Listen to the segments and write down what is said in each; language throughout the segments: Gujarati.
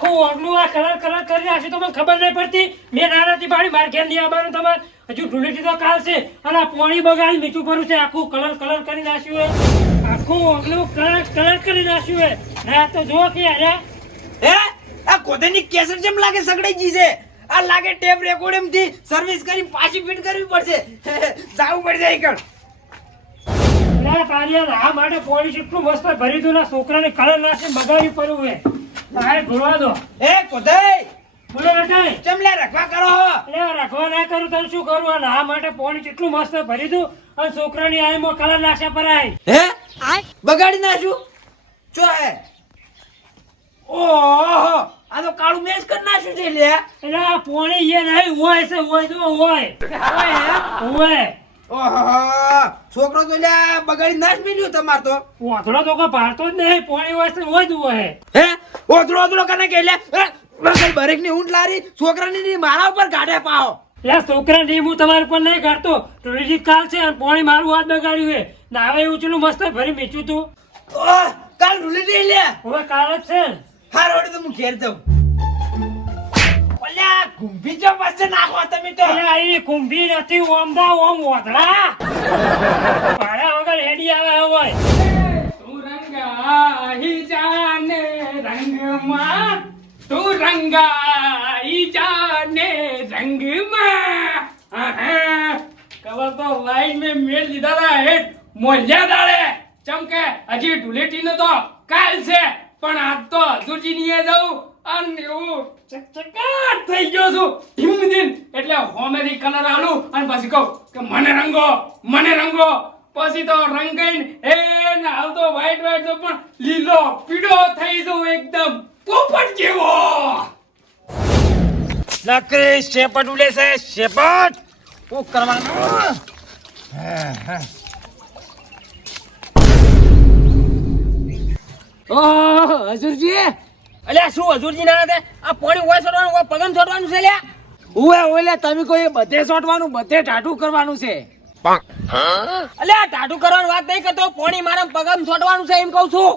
આખું ઓરનું આ કલર કલર કરી નાખ્યું તો મને ખબર નહીં પડતી. મેં નાનાથી પાડી માર ઘેર નહીં આવવાનું તમારે. હજુ ધૂળેટી તો કાલ છે. અને આ પોણી બગાડી મીઠું ભરું છે. આખું કલર કલર કરી નાખ્યું હે આખું ઓગલું કલર કલર કરી નાખ્યું હે ના તો જુઓ કે અરે હે? આ કોતેની કેસર જેમ લાગે સગડાઈ ગઈ છે. આ લાગે ટેપ રેકોર્ડિંગથી સર્વિસ કરી પાછી ફિટ કરવી પડશે. જાવું પડશે એકણ ના તારી આ માટે પોલીસ એટલું મસ્ત ભરી દઉં ના છોકરાને કલર નાખી બગાડી પડવું હે બહાર ભૂલવા દો. એ કોતાઈ બોલો રટાઈ. ચમલે રાખવા કરો આ રાખવા ના કરું તો શું કરું? અને આ માટે પોણી કેટલું મસ્ત ભરી દઉં. અને છોકરાની આઈમાં કલર નાખ્યા આઈ હે? બગાડી નાખ્યું ચો હે. ઓહો આ તો કાળું મેચ કરી નાખ્યું છે લે. એટલે આ પોણી એ નહીં હોય છે હોય તો હોય. હોય હોય. છોકરો તો લે બગાડી નાશ મેલ્યું તમાર તો. ઓથડો તો કોઈ પારતો જ નહીં પોણી છે હોય જ હોય હે. ઓથડો ઓથડો કને કે લે? બગલ બરેકની ઊંટ લારી છોકરાની ની મારા ઉપર ગાઢે પાઓ એટલે છોકરા ની હું તમારા ઉપર નહીં કાઢતો ટોરીજી કાલ છે અને પોણી મારું હાથ બગાડ્યું હે નાવે હવે એવું ચેલું મસ્ત ફરી મીચું તું. કાલ રૂલી દે લે. હવે કાલ જ છે. હા હાર વળી તો હું ઘેર જાઉં. ઓલ્યા કુંભી જો પાસે નાખો તમે તો. આ ઈ કુંભી નથી ઓમદા ઓમ ઓધડા ભાડા વગર હેડી આવે હોય તું રંગાઈ જાને રંગમાં તું રંગાઈ જાને રંગમાં. આહા. કવર તો લાઈન મેં મેળ લીધા હતા હેઠ મોલ્યા દાડે. ચમકે હજી ઢુલેટી નો તો કાલ છે પણ આજ તો હજુજી નહીં જવું. અને એવું ચકચકાટ થઈ ગયો છું. એટલે હોમેથી કલર આલું અને પછી કહું કે મને રંગો મને રંગો. પછી તો રંગાઈને એ ને હાલ તો વ્હાઈટ વ્હાઈટ તો પણ લીલો, પીળો થઈ જવું એકદમ પોપટ જેવો. લકરી શેપટ ઉડે છે, શેપટ. શું કરવાનું? ઓહો, હજુરજી. અલ્યા, શું હજુરજી ના તે આ પાણી ઓય છોડવાનું ઓય પગમ છોડવાનું છે લ્યા ઉવે ઓલે તમે કોઈ બધે છોડવાનું, બધે ટાટું કરવાનું છે. અલ્યા ટાટુ કરવાની વાત નહીં કરતો, પાણી મારા પગમ છોડવાનું છે એમ કહું છું.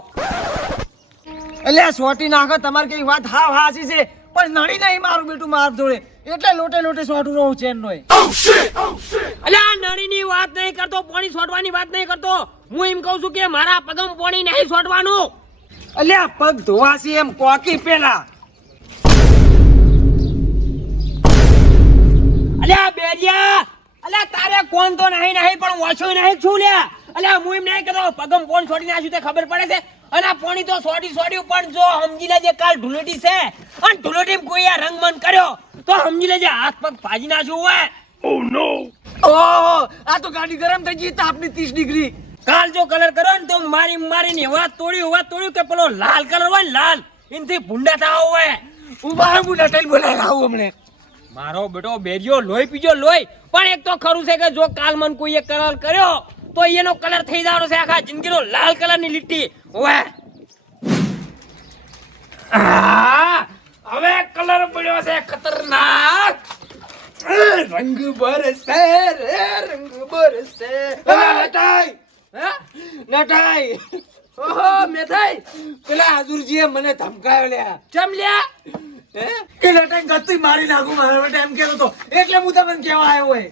એટલે સોટી નાખો, તમારી કઈ વાત હાવ હાસી છે. પણ નડી નહીં મારું બેટું માર જોડે. એટલે લોટે લોટે સોટું રહું છે એનોય અલ્યા નળીની વાત નહીં કરતો, પાણી છોડવાની વાત નહીં કરતો. હું એમ કહું છું કે મારા પગમ પાણી નહીં છોડવાનું. અલ્યા પગ ધોવાસી એમ કોકી પેલા. અલ્યા બેરિયા અલ્યા તારે કોણ તો નહીં નહીં પણ ઓછું નહીં છું લ્યા અલ્યા હું એમ નહીં કહેતો પગમ કોણ છોડી નાખ્યું તે ખબર પડે છે? અને આ પાણી તો સોડી સોડી પણ જો સમજી લેજે કાલ ઢુલેટી છે. અને ઢુલેટી કોઈ આ રંગમન કર્યો તો સમજી લેજે હાથ પગ ભાજી નાખ્યું હોય. ઓહો આ તો ગાડી ગરમ થઈ ગઈ તાપની ત્રીસ ડિગ્રી. કાલ જો કલર કર્યો ને તો મારી મારી ની વાત તોડ્યું વાત તોડ્યું કે પેલો લાલ કલર હોય ને લાલ એનથી ભૂંડા થવા હોય. ઊભા ભૂંડા થઈને બોલાય આવું હમણે. મારો બેટો બેરિયો લોહી પીજો લોહી. પણ એક તો ખરું છે કે જો કાલ મન કોઈએ કલર કર્યો તો એનો કલર થઈ જવાનો છે આખા જિંદગીનો લાલ કલરની લીટી. આ, હવે કલર પડ્યો છે ખતરનાક. રંગ બરસે રે રંગ બરસે? નટાઈ. ઓહો મેથાઈ. પેલા હાજુરજીએ મને ધમકાયો લ્યા. ચમ લ્યા? હે? કે નટાઈ ગત્તી મારી નાખું મારા માટે એમ કહેતો તો. એટલે હું તમને કહેવા આવ્યો હોય.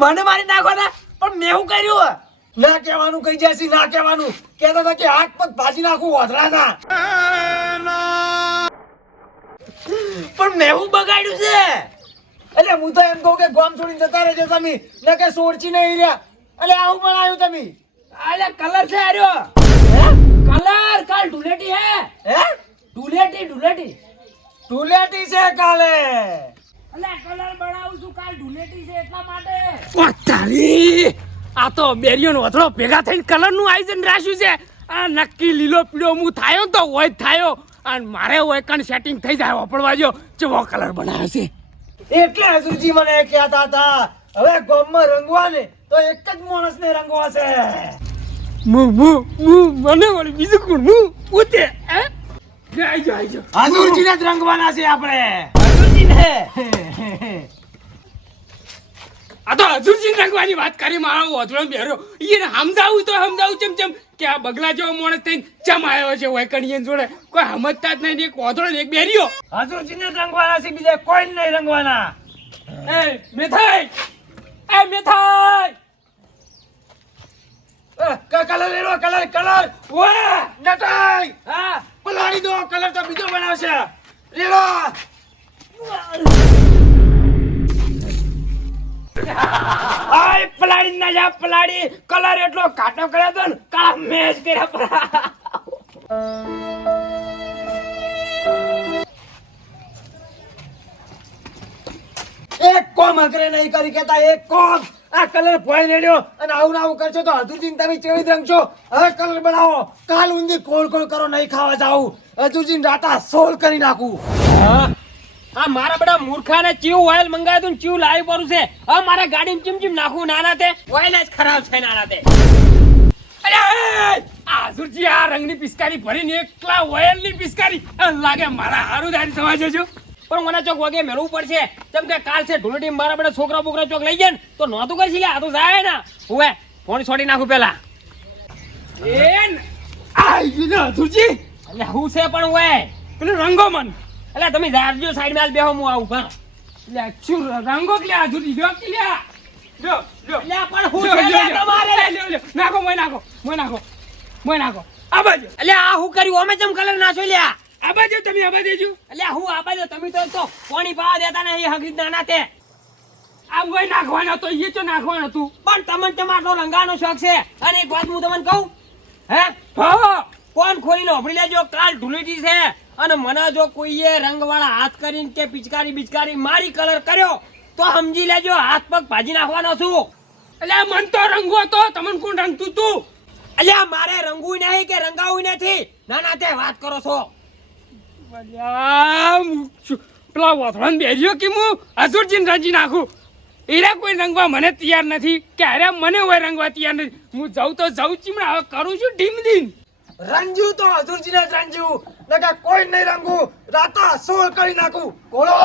મને મારી નાખો ને પણ મેં શું કર્યું ના કહેવાનું કઈ જશે ના કહેવાનું. કહેતા હતા કે હાથ પગ ભાજી નાખું વાદળાના પણ મેં શું બગાડ્યું છે? એટલે હું તો એમ કહું કે ગોમ છોડીને જતા રહેજો તમે. ન કે સોરચી નહીં રહ્યા. એટલે આવું પણ આવ્યું તમે. અલે કલર છે આર્યો. હે? કલર કાલ ડુલેટી હે. હે? ઢુલેટી ઢુલેટી. ડુલેટી છે કાલે. અલે કલર બનાવું છું કાલ ઢુલેટી છે એટલા માટે. ઓ તારી આ તો બેરિયો નો અથડો ભેગા થઈને કલરનું આયોજન રાખ્યું છે. આ નક્કી લીલો પીળો હું થાયો તો હોય થાયો. અને મારે હોય કણ સેટિંગ થઈ જાય વાપરવા જો. ચેવો કલર બનાવ્યો છે. એટલે હજુજી મને કહેતા હતા હવે ગોમમાં રંગવા ને તો એક જ માણસને રંગવા છે મુ મુ મુ મને વળી બીજું કોણ? મુ પોતે હે? આઈજો આઈજો. હજુરજીને જ રંગવાના છે આપણે. હજુરજીને. આ તો હજુરજી રંગવાની વાત કરી મારો ઓથળો બેરો એને સમજાવું તો સમજાવું ચમ ચમ કે આ બગલા જેવો માણસ થઈને ચમ આવ્યો છે વૈકણીયન જોડે. કોઈ સમજતા જ નહીં ને એક ઓથળો ને એક બેરીઓ હજુરજીને રંગવાના છે બીજા કોઈ નહીં રંગવાના. એ મેથાઈ! એ મિથાઈ કલર લેલો કલર કલર. વાહ નટાઈ. હા. પલાડી દો કલર તો બીજો બનાવશે. લેલો આય પલાળી ના જા પલાડી કલર એટલો કાટો કર્યો તો કાળા મેચ કર્યા પરા. કોમ અકરે નહીં કરી કેતા એક કોમ આ કલર ભોય રેડ્યો અને આવું આવું કરશો તો હજુરજી તમે ચેવી રંગ છો હવે કલર બનાવો. કાલ ઊંધી કોળ કોળ કરો, નહીં ખાવા જાવું હજુરજી રાતા સોલ કરી નાખું. આ મારા બધા મૂર્ખાને ચીવ ઓઇલ મંગાવ્યું તું ચીવ લાવી પડું છે. હવે મારા ચીમ ચીમ નાખું નાના તે? ઓઇલ જ ખરાબ છે નાના તે? અરે હજુરજી આ રંગની પિસ્કારી ભરીને એકલા વયલની ની પિસ્કારી લાગે મારા હારું દારી સમાજો છો. પણ મને ચોક વગે મેળવું પડશે. કેમ કે કાલ છે ઢોલટી મારા બધા છોકરા બોકરા ચોક લઈ જાય ને તો નોતું કરશી લે આ તો જાય ને. હુએ ફોન છોડી નાખું પેલા એન આઈ આ ઈનો એટલે હું છે પણ હોય પેલું રંગો મન. એટલે તમે જાજો સાઈડમાં બેહો હું આવું પણ લે શું રંગો કે હજુરજી જો કે લે જો જો એટલે પણ હું લ્યો, લ્યો, લ્યો. તમારે. લ્યો, લ્યો, લ્યો. નાખો મોય નાખો મોય નાખો મોય નાખો. આ બાજુ. એટલે આ હું કર્યું? અમે જેમ કલર નાખો લ્યા? આ બાજુ તમે આ બાજુ એટલે હું આ બાજુ તમે તો તો પાણી પાવા દેતા ને એ હગી નાના તે. આમ કોઈ નાખવાનો તો એ તો નાખવાનું હતું? પણ તમને તમારો રંગાનો શોખ છે. અને એક વાત હું તમને કહું? હે? હા કોણ ખોલીને ઓભળી લેજો કાલ ધૂળેટી છે. અને મને જો કોઈએ રંગવાળા હાથ કરીને કે પિચકારી બિચકારી મારી કલર કર્યો તો સમજી લેજો હાથ પગ ભાજી નાખવાનો છું. એટલે મન તો રંગો તો તમને કોણ રંગતું તું? અલ્યા મારે રંગવું નહીં કે રંગાવું નથી. ના ના તે વાત કરો છો. પેલા વથવાન બેર્યો કે હું? અસુરજીને રંજી નાખું. એરા કોઈ રંગવા મને તૈયાર નથી. કે અરે મને હોય રંગવા તૈયાર નથી. હું જાઉં તો જાઉં ચીમડા હવે કરું છું ઢીમ ધીમ રંજુ તો હજુરજીને જ રંજુ નકા કોઈ નહીં રંગુ. રાતા સોળ કરી નાખું. ગોળો